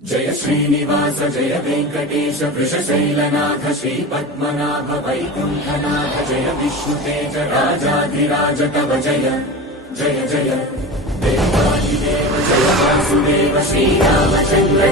जय श्रीनिवास जय वेंकटेश वृषशैलनाथ श्रीपद्मनाभ वैकुण्ठनाथ जय विष्णुतेज राजाधिराज तव जय जय जय देवादिदेव जय वासुदेव श्रीरामचन्द्र